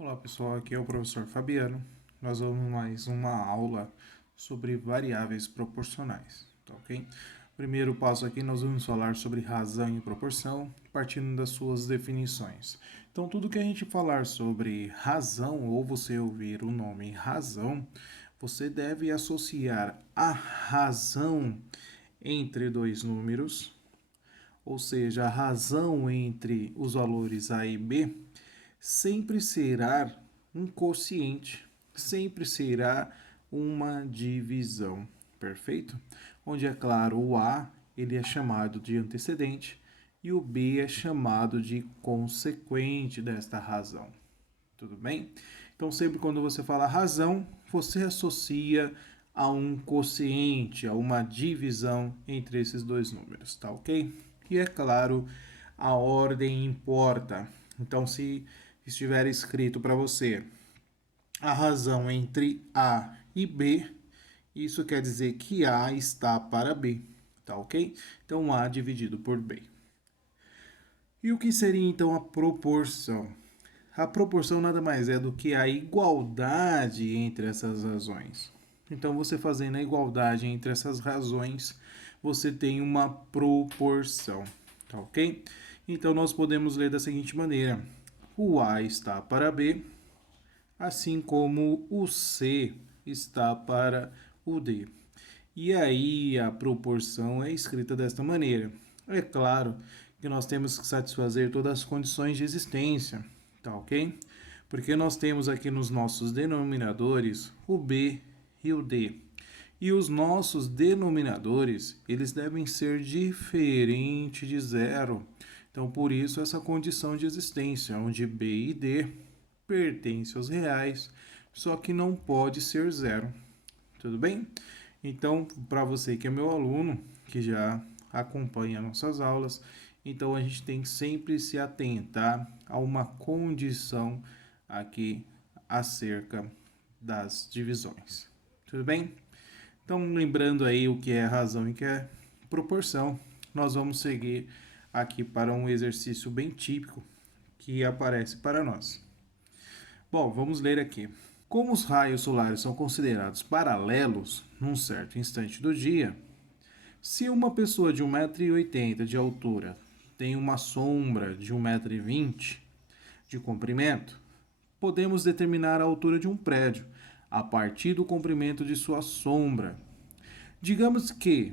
Olá pessoal, aqui é o professor Fabiano. Nós vamos mais uma aula sobre variáveis proporcionais, tá ok? Primeiro passo aqui nós vamos falar sobre razão e proporção, partindo das suas definições. Então tudo que a gente falar sobre razão ou você ouvir o nome razão, você deve associar a razão entre dois números, ou seja, a razão entre os valores A e B, sempre será um quociente, sempre será uma divisão, perfeito? Onde é claro, o A ele é chamado de antecedente e o B é chamado de consequente desta razão. Tudo bem? Então, sempre quando você fala razão, você associa a um quociente, a uma divisão entre esses dois números, tá ok? E é claro, a ordem importa. Então, se estiver escrito para você a razão entre A e B, isso quer dizer que A está para B, tá ok? Então, A dividido por B. E o que seria então a proporção? A proporção nada mais é do que a igualdade entre essas razões. Então, você fazendo a igualdade entre essas razões, você tem uma proporção, tá ok? Então, nós podemos ler da seguinte maneira: o A está para B, assim como o C está para o D. E aí a proporção é escrita desta maneira. É claro que nós temos que satisfazer todas as condições de existência, tá ok? Porque nós temos aqui nos nossos denominadores o B e o D. E os nossos denominadores, eles devem ser diferentes de zero. Então, por isso, essa condição de existência, onde B e D pertencem aos reais, só que não pode ser zero. Tudo bem? Então, para você que é meu aluno, que já acompanha nossas aulas, então a gente tem que sempre se atentar a uma condição aqui acerca das divisões. Tudo bem? Então, lembrando aí o que é razão e o que é proporção, nós vamos seguir aqui para um exercício bem típico que aparece para nós. Bom, vamos ler aqui. Como os raios solares são considerados paralelos num certo instante do dia, se uma pessoa de 1,80 m de altura tem uma sombra de 1,20 m de comprimento, podemos determinar a altura de um prédio a partir do comprimento de sua sombra. Digamos que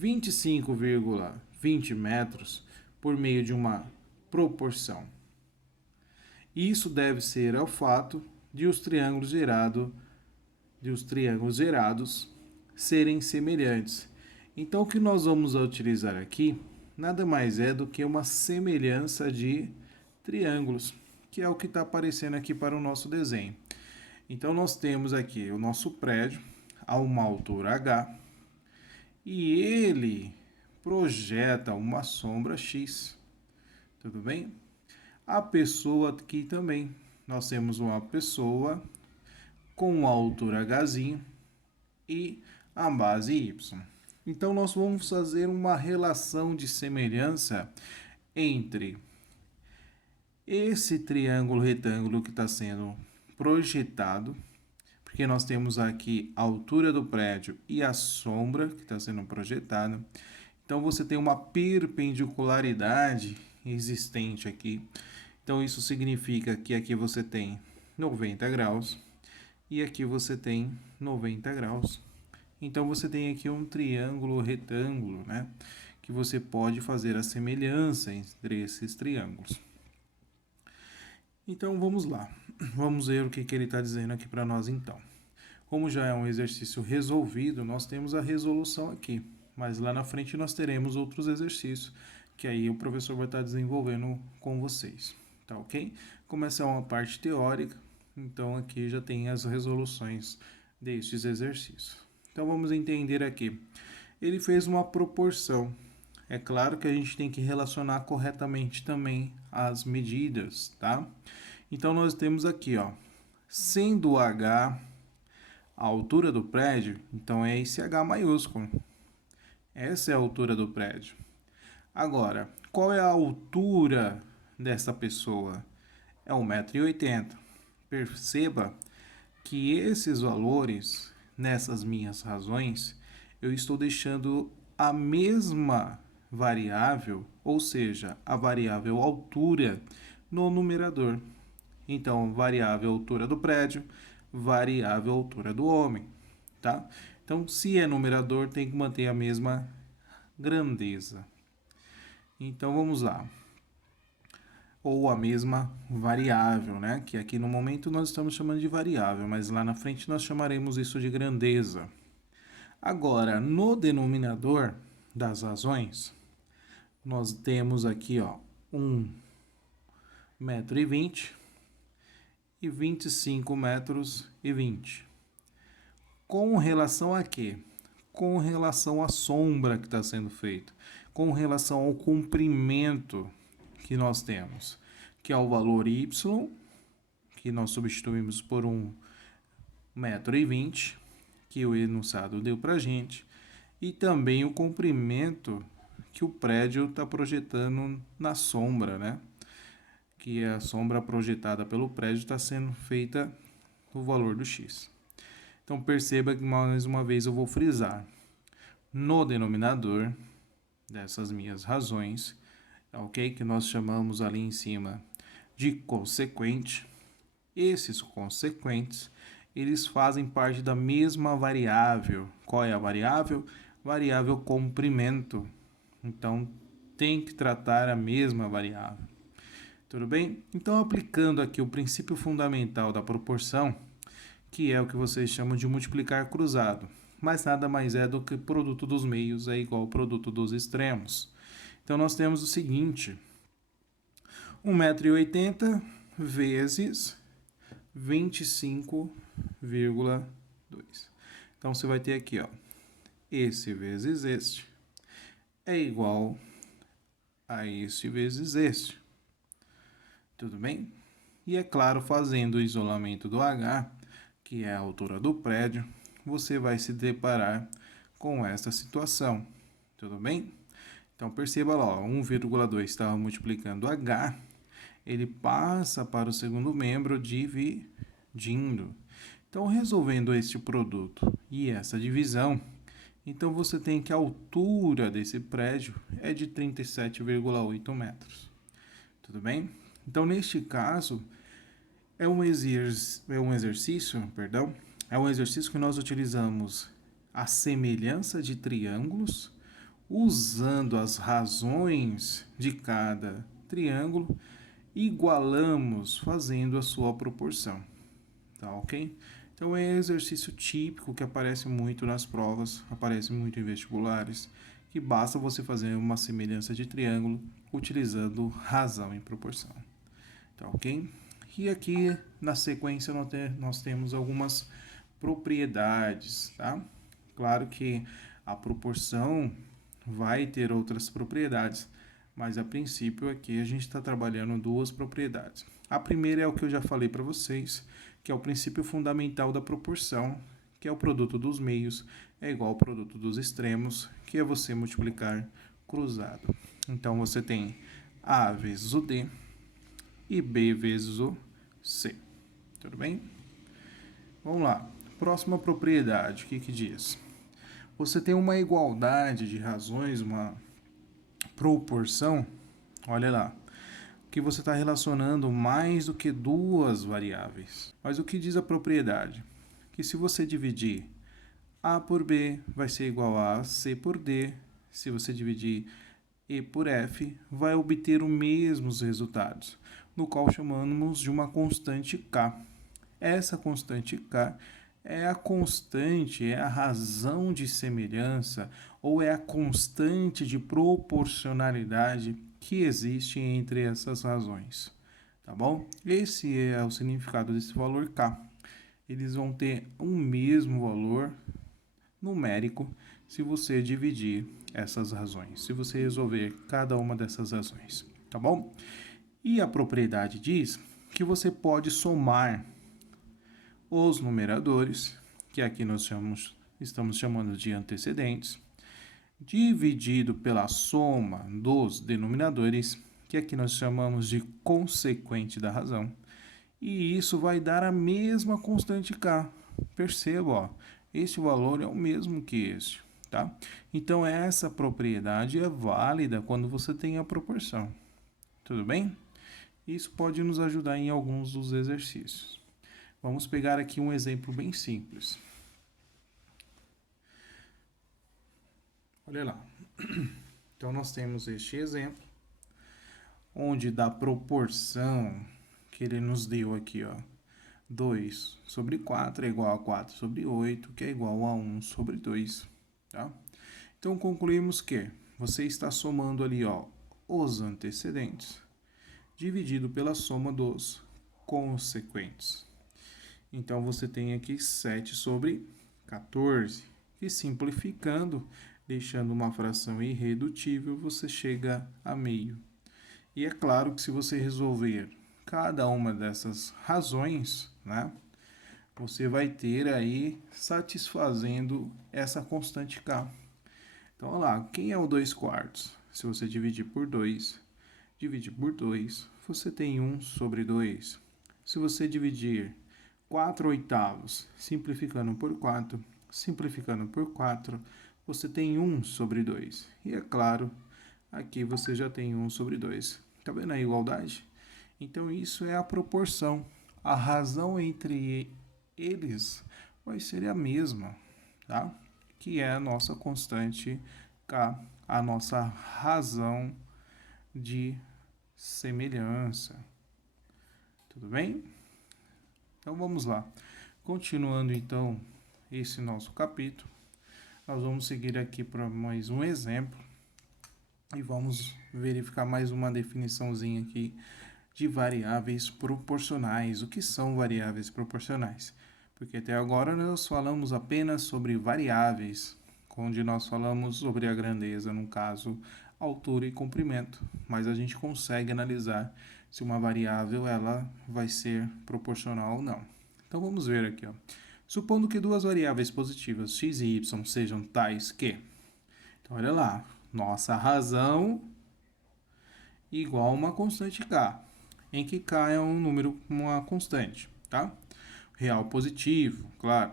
25,20 metros por meio de uma proporção. Isso deve ser ao fato de os triângulos gerados serem semelhantes. Então, o que nós vamos utilizar aqui nada mais é do que uma semelhança de triângulos, que é o que está aparecendo aqui para o nosso desenho. Então, nós temos aqui o nosso prédio a uma altura H e ele projeta uma sombra X. Tudo bem? A pessoa aqui também. Nós temos uma pessoa com a altura H e a base Y. Então, nós vamos fazer uma relação de semelhança entre esse triângulo retângulo que está sendo projetado, porque nós temos aqui a altura do prédio e a sombra que está sendo projetada. Então, você tem uma perpendicularidade existente aqui. Então, isso significa que aqui você tem 90 graus e aqui você tem 90 graus. Então, você tem aqui um triângulo retângulo, né? Que você pode fazer a semelhança entre esses triângulos. Então, vamos lá. Vamos ver o que ele está dizendo aqui para nós, então. Como já é um exercício resolvido, nós temos a resolução aqui. Mas lá na frente nós teremos outros exercícios que aí o professor vai estar desenvolvendo com vocês. Tá ok? Como essa é uma parte teórica, então aqui já tem as resoluções destes exercícios. Então vamos entender aqui. Ele fez uma proporção. É claro que a gente tem que relacionar corretamente também as medidas, tá? Então nós temos aqui, ó, sendo H a altura do prédio, então é esse H maiúsculo. Essa é a altura do prédio. Agora, qual é a altura dessa pessoa? É 1,80 m. perceba que esses valores, nessas minhas razões, eu estou deixando a mesma variável, ou seja, a variável altura, no numerador. Então, variável altura do prédio, variável altura do homem, tá? Então, se é numerador, tem que manter a mesma grandeza. Então, vamos lá. Ou a mesma variável, né? Que aqui no momento nós estamos chamando de variável, mas lá na frente nós chamaremos isso de grandeza. Agora, no denominador das razões, nós temos aqui, ó, 1,20 m e 25,20 m. Com relação a quê? Com relação à sombra que está sendo feita, com relação ao comprimento que nós temos, que é o valor y, que nós substituímos por 1,20 m, que o enunciado deu para a gente, e também o comprimento que o prédio está projetando na sombra, né? Que a sombra projetada pelo prédio está sendo feita no valor do x. Então perceba que mais uma vez eu vou frisar. No denominador dessas minhas razões, ok? Que nós chamamos ali em cima de consequente. Esses consequentes, eles fazem parte da mesma variável. Qual é a variável? Variável comprimento. Então, tem que tratar a mesma variável. Tudo bem? Então, aplicando aqui o princípio fundamental da proporção, que é o que vocês chamam de multiplicar cruzado, mas nada mais é do que produto dos meios é igual ao produto dos extremos. Então, nós temos o seguinte: 1,80 m vezes 25,2. Então, você vai ter aqui, ó, esse vezes este é igual a este vezes este. Tudo bem? E é claro, fazendo o isolamento do H, que é a altura do prédio, você vai se deparar com esta situação. Tudo bem? Então, perceba lá, 1,2 estava multiplicando H, ele passa para o segundo membro dividindo. Então, resolvendo este produto e essa divisão, então você tem que a altura desse prédio é de 37,8 metros. Tudo bem? Então, neste caso, é um exercício que nós utilizamos a semelhança de triângulos, usando as razões de cada triângulo, igualamos fazendo a sua proporção. Tá ok? Então, é um exercício típico que aparece muito nas provas, aparece muito em vestibulares, que basta você fazer uma semelhança de triângulo utilizando razão e proporção. Tá ok? E aqui na sequência nós temos algumas propriedades, tá? Claro que a proporção vai ter outras propriedades, mas a princípio aqui a gente está trabalhando duas propriedades. A primeira é o que eu já falei para vocês, que é o princípio fundamental da proporção, que é o produto dos meios é igual ao produto dos extremos, que é você multiplicar cruzado. Então você tem A vezes o D e B vezes o C. Tudo bem? Vamos lá. Próxima propriedade, o que diz? Você tem uma igualdade de razões, uma proporção, olha lá, que você está relacionando mais do que duas variáveis. Mas o que diz a propriedade? Que se você dividir A por B, vai ser igual a C por D. Se você dividir E por F, vai obter os mesmos resultados, no qual chamamos de uma constante K. Essa constante K é a constante, é a razão de semelhança ou é a constante de proporcionalidade que existe entre essas razões. Tá bom? Esse é o significado desse valor K. Eles vão ter um mesmo valor numérico se você dividir essas razões, se você resolver cada uma dessas razões, tá bom? E a propriedade diz que você pode somar os numeradores, que aqui nós estamos chamando de antecedentes, dividido pela soma dos denominadores, que aqui nós chamamos de consequente da razão, E isso vai dar a mesma constante K. Perceba, ó, este valor é o mesmo que este, tá? Então, essa propriedade é válida quando você tem a proporção. Tudo bem? Isso pode nos ajudar em alguns dos exercícios. Vamos pegar aqui um exemplo bem simples. Olha lá. Então, nós temos este exemplo, onde da proporção que ele nos deu aqui, ó, 2 sobre 4 é igual a 4 sobre 8, que é igual a 1 sobre 2, tá? Então, concluímos que você está somando ali, ó, os antecedentes, dividido pela soma dos consequentes. Então, você tem aqui 7 sobre 14, e simplificando, deixando uma fração irredutível, você chega a meio. E é claro que se você resolver cada uma dessas razões, né, você vai ter aí satisfazendo essa constante K. Então, olha lá, quem é o 2 quartos? Se você dividir por 2, você tem 1 sobre 2. Se você dividir 4 oitavos, simplificando por 4, você tem 1 sobre 2. E é claro, aqui você já tem 1 sobre 2. Está vendo a igualdade? Então, isso é a proporção. A razão entre eles vai ser a mesma, tá? Que é a nossa constante K, a nossa razão de semelhança. Tudo bem? Então, vamos lá. Continuando, então, esse nosso capítulo, nós vamos seguir aqui para mais um exemplo e vamos verificar mais uma definiçãozinha aqui de variáveis proporcionais. O que são variáveis proporcionais? Porque até agora nós falamos apenas sobre variáveis, onde nós falamos sobre a grandeza, no caso, altura e comprimento, mas a gente consegue analisar se uma variável ela vai ser proporcional ou não. Então vamos ver aqui, ó. Supondo que duas variáveis positivas x e y sejam tais que, então olha lá, nossa razão igual a uma constante k, em que k é um número, uma constante, tá? Real positivo, claro.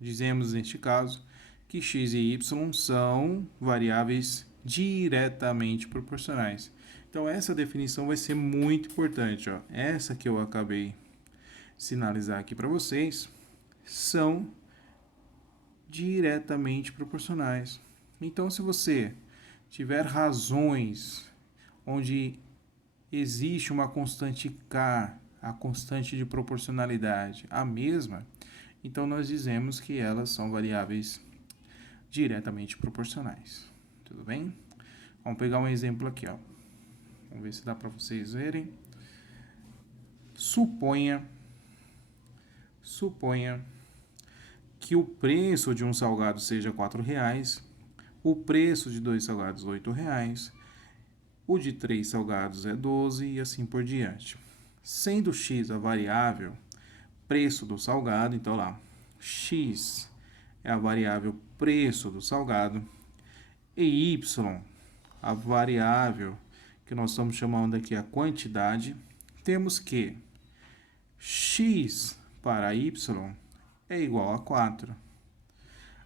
Dizemos neste caso que x e y são variáveis diretamente proporcionais. Então essa definição vai ser muito importante, ó. Essa que eu acabei de sinalizar aqui para vocês são diretamente proporcionais. Então, se você tiver razões onde existe uma constante K, a constante de proporcionalidade, a mesma, então nós dizemos que elas são variáveis diretamente proporcionais. Tudo bem? Vamos pegar um exemplo aqui, ó. Vamos ver se dá para vocês verem. Suponha que o preço de um salgado seja R$4, o preço de 2 salgados R$8, o de 3 salgados é 12 e assim por diante. Sendo x a variável preço do salgado, então lá, x é a variável preço do salgado e y, a variável que nós estamos chamando aqui a quantidade, temos que x para y é igual a 4.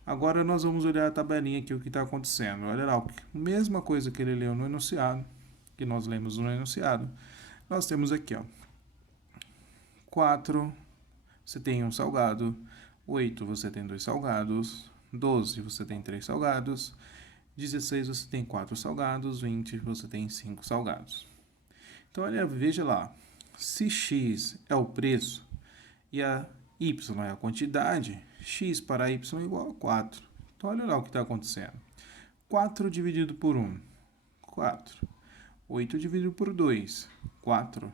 Agora nós vamos olhar a tabelinha aqui, o que está acontecendo. Olha lá, a mesma coisa que ele leu no enunciado, que nós lemos no enunciado. Nós temos aqui, ó, 4, você tem um salgado, 8, você tem 2 salgados, 12, você tem 3 salgados, 16, você tem 4 salgados, 20, você tem 5 salgados. Então, olha, veja lá, se x é o preço e a y é a quantidade, x para y é igual a 4. Então, olha lá o que está acontecendo. 4 dividido por 1, 4. 8 dividido por 2, 4.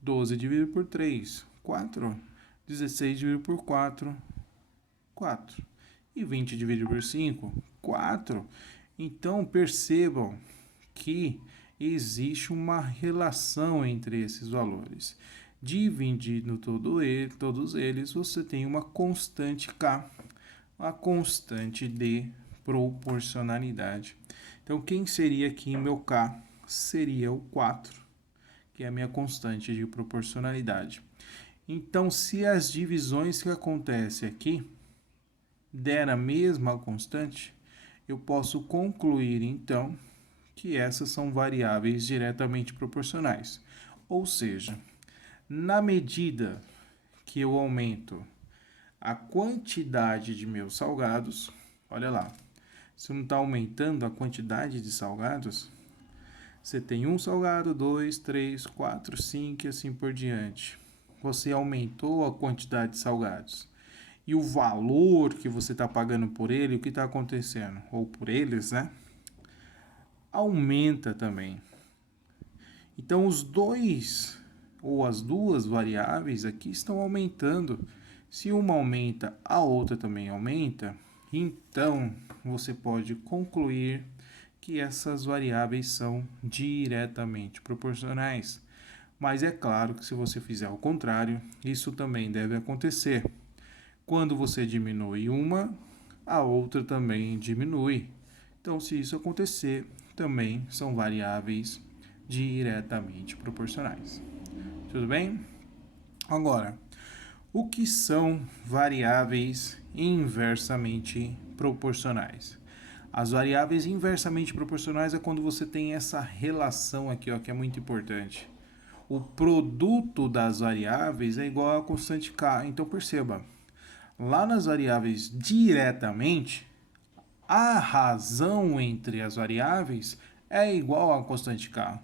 12 dividido por 3, 4. 16 dividido por 4, 4. E 20 dividido por 5, 4. Então, percebam que existe uma relação entre esses valores. Dividindo todos eles, você tem uma constante K, a constante de proporcionalidade. Então, quem seria aqui meu K? Seria o 4, que é a minha constante de proporcionalidade. Então, se as divisões que acontecem aqui der a mesma constante, eu posso concluir, então, que essas são variáveis diretamente proporcionais. Ou seja, na medida que eu aumento a quantidade de meus salgados, olha lá, se não está aumentando a quantidade de salgados, você tem um salgado, 2, 3, 4, 5 e assim por diante. Você aumentou a quantidade de salgados. E o valor que você está pagando por ele, o que está acontecendo? Ou por eles, né? Aumenta também. Então, os dois ou as duas variáveis aqui estão aumentando. Se uma aumenta, a outra também aumenta. Então, você pode concluir que essas variáveis são diretamente proporcionais. Mas é claro que se você fizer o contrário, isso também deve acontecer. Quando você diminui uma, a outra também diminui. Então, se isso acontecer, também são variáveis diretamente proporcionais. Tudo bem? Agora, o que são variáveis inversamente proporcionais? As variáveis inversamente proporcionais é quando você tem essa relação aqui, ó, que é muito importante. O produto das variáveis é igual à constante k. Então perceba, lá nas variáveis diretamente, a razão entre as variáveis é igual à constante k.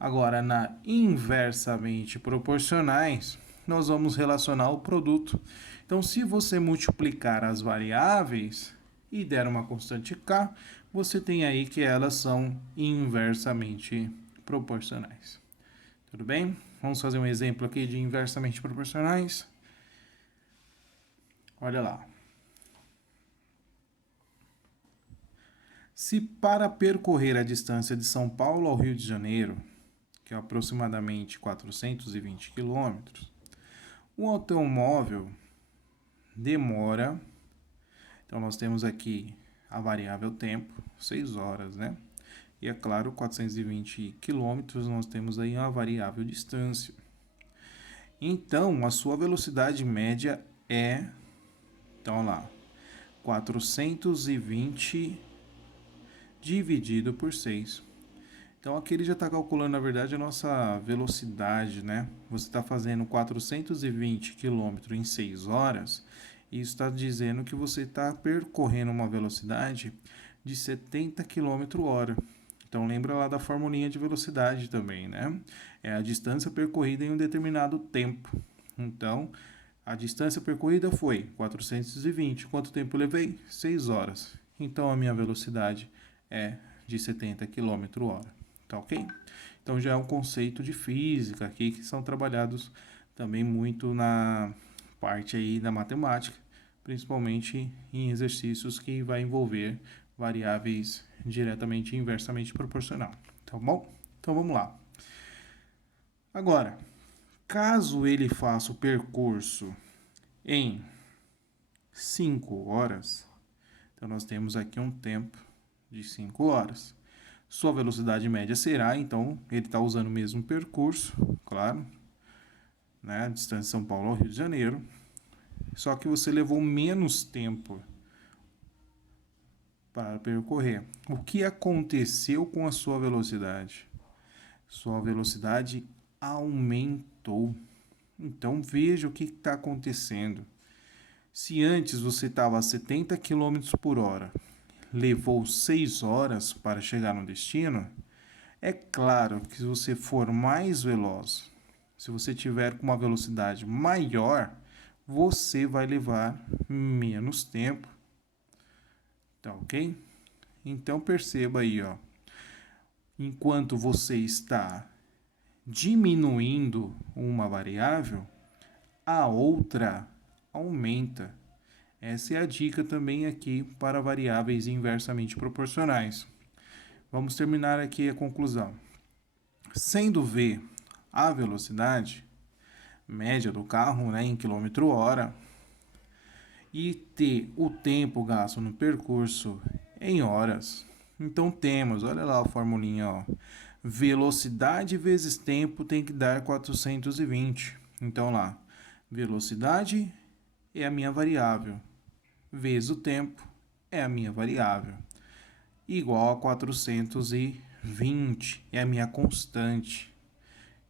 Agora, na inversamente proporcionais, nós vamos relacionar o produto. Então, se você multiplicar as variáveis e der uma constante k, você tem aí que elas são inversamente proporcionais. Tudo bem? Vamos fazer um exemplo aqui de inversamente proporcionais. Olha lá. Se para percorrer a distância de São Paulo ao Rio de Janeiro, que é aproximadamente 420 quilômetros, o automóvel demora, então nós temos aqui a variável tempo, 6 horas, né? E é claro, 420 quilômetros, nós temos aí a variável distância. Então, a sua velocidade média é, então lá, 420 dividido por 6. Então aqui ele já está calculando, na verdade, a nossa velocidade, né? Você está fazendo 420 km em 6 horas, e isso está dizendo que você está percorrendo uma velocidade de 70 km hora. Então lembra lá da formulinha de velocidade também, né? É a distância percorrida em um determinado tempo. Então, a distância percorrida foi 420. Quanto tempo eu levei? 6 horas. Então a minha velocidade é de 70 km hora. Tá ok? Então já é um conceito de física aqui que são trabalhados também muito na parte aí da matemática, principalmente em exercícios que vai envolver variáveis diretamente e inversamente proporcional. Tá bom? Então vamos lá. Agora, caso ele faça o percurso em 5 horas, então nós temos aqui um tempo de 5 horas. Sua velocidade média será, então, ele está usando o mesmo percurso, claro, né? A distância de São Paulo ao Rio de Janeiro, só que você levou menos tempo para percorrer. O que aconteceu com a sua velocidade? Sua velocidade aumentou. Então veja o que está acontecendo. Se antes você estava a 70 km por hora, levou 6 horas para chegar no destino, é claro que se você for mais veloz, se você tiver com uma velocidade maior, você vai levar menos tempo. Tá ok? Então perceba aí, ó. Enquanto você está diminuindo uma variável, a outra aumenta. Essa é a dica também aqui para variáveis inversamente proporcionais. Vamos terminar aqui a conclusão. Sendo V a velocidade média do carro, né, em quilômetro hora, e T o tempo gasto no percurso em horas, então temos, olha lá a formulinha, ó, velocidade vezes tempo tem que dar 420. Então lá, Velocidade é a minha variável, vezes o tempo é a minha variável, igual a 420, é a minha constante.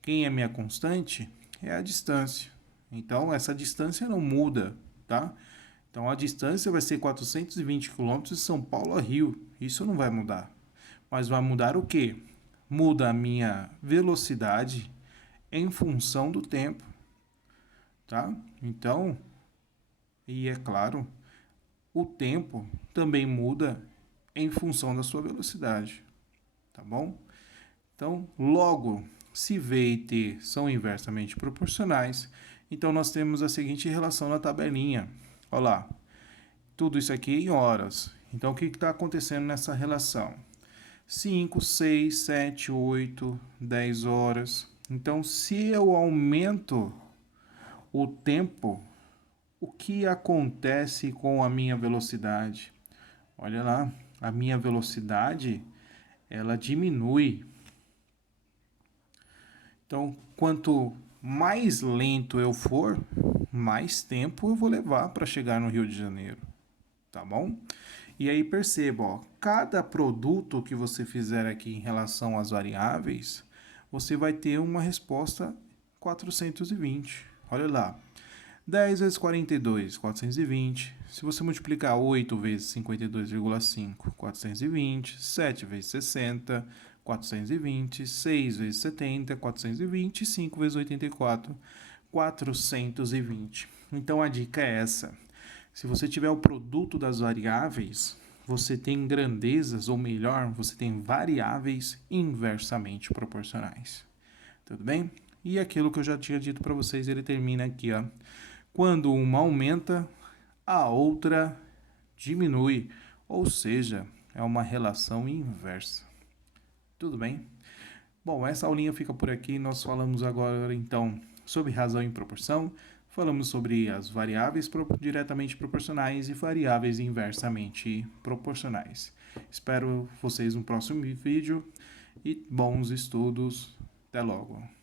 Quem é minha constante? É a distância. Então, essa distância não muda, tá? Então, a distância vai ser 420 km de São Paulo a Rio. Isso não vai mudar. Mas vai mudar o quê? Muda a minha velocidade em função do tempo, tá? Então, e é claro, o tempo também muda em função da sua velocidade, tá bom? Então, logo, se V e T são inversamente proporcionais, então nós temos a seguinte relação na tabelinha. Olha lá, tudo isso aqui em horas. Então, o que está acontecendo nessa relação? 5, 6, 7, 8, 10 horas. Então, se eu aumento o tempo, o que acontece com a minha velocidade? Olha lá, a minha velocidade, ela diminui. Então, quanto mais lento eu for, mais tempo eu vou levar para chegar no Rio de Janeiro, tá bom? E aí perceba, ó, cada produto que você fizer aqui em relação às variáveis, você vai ter uma resposta 420. Olha lá, 10 vezes 42, 420. Se você multiplicar 8 vezes 52,5, 420. 7 vezes 60, 420. 6 vezes 70, 420. 5 vezes 84, 420. Então a dica é essa. Se você tiver o produto das variáveis, você tem grandezas, ou melhor, você tem variáveis inversamente proporcionais. Tudo bem? E aquilo que eu já tinha dito para vocês, ele termina aqui, ó. Quando uma aumenta, a outra diminui, ou seja, é uma relação inversa. Tudo bem? Bom, essa aulinha fica por aqui. Nós falamos agora, então, sobre razão e proporção. Falamos sobre as variáveis diretamente proporcionais e variáveis inversamente proporcionais. Espero vocês no próximo vídeo e bons estudos. Até logo.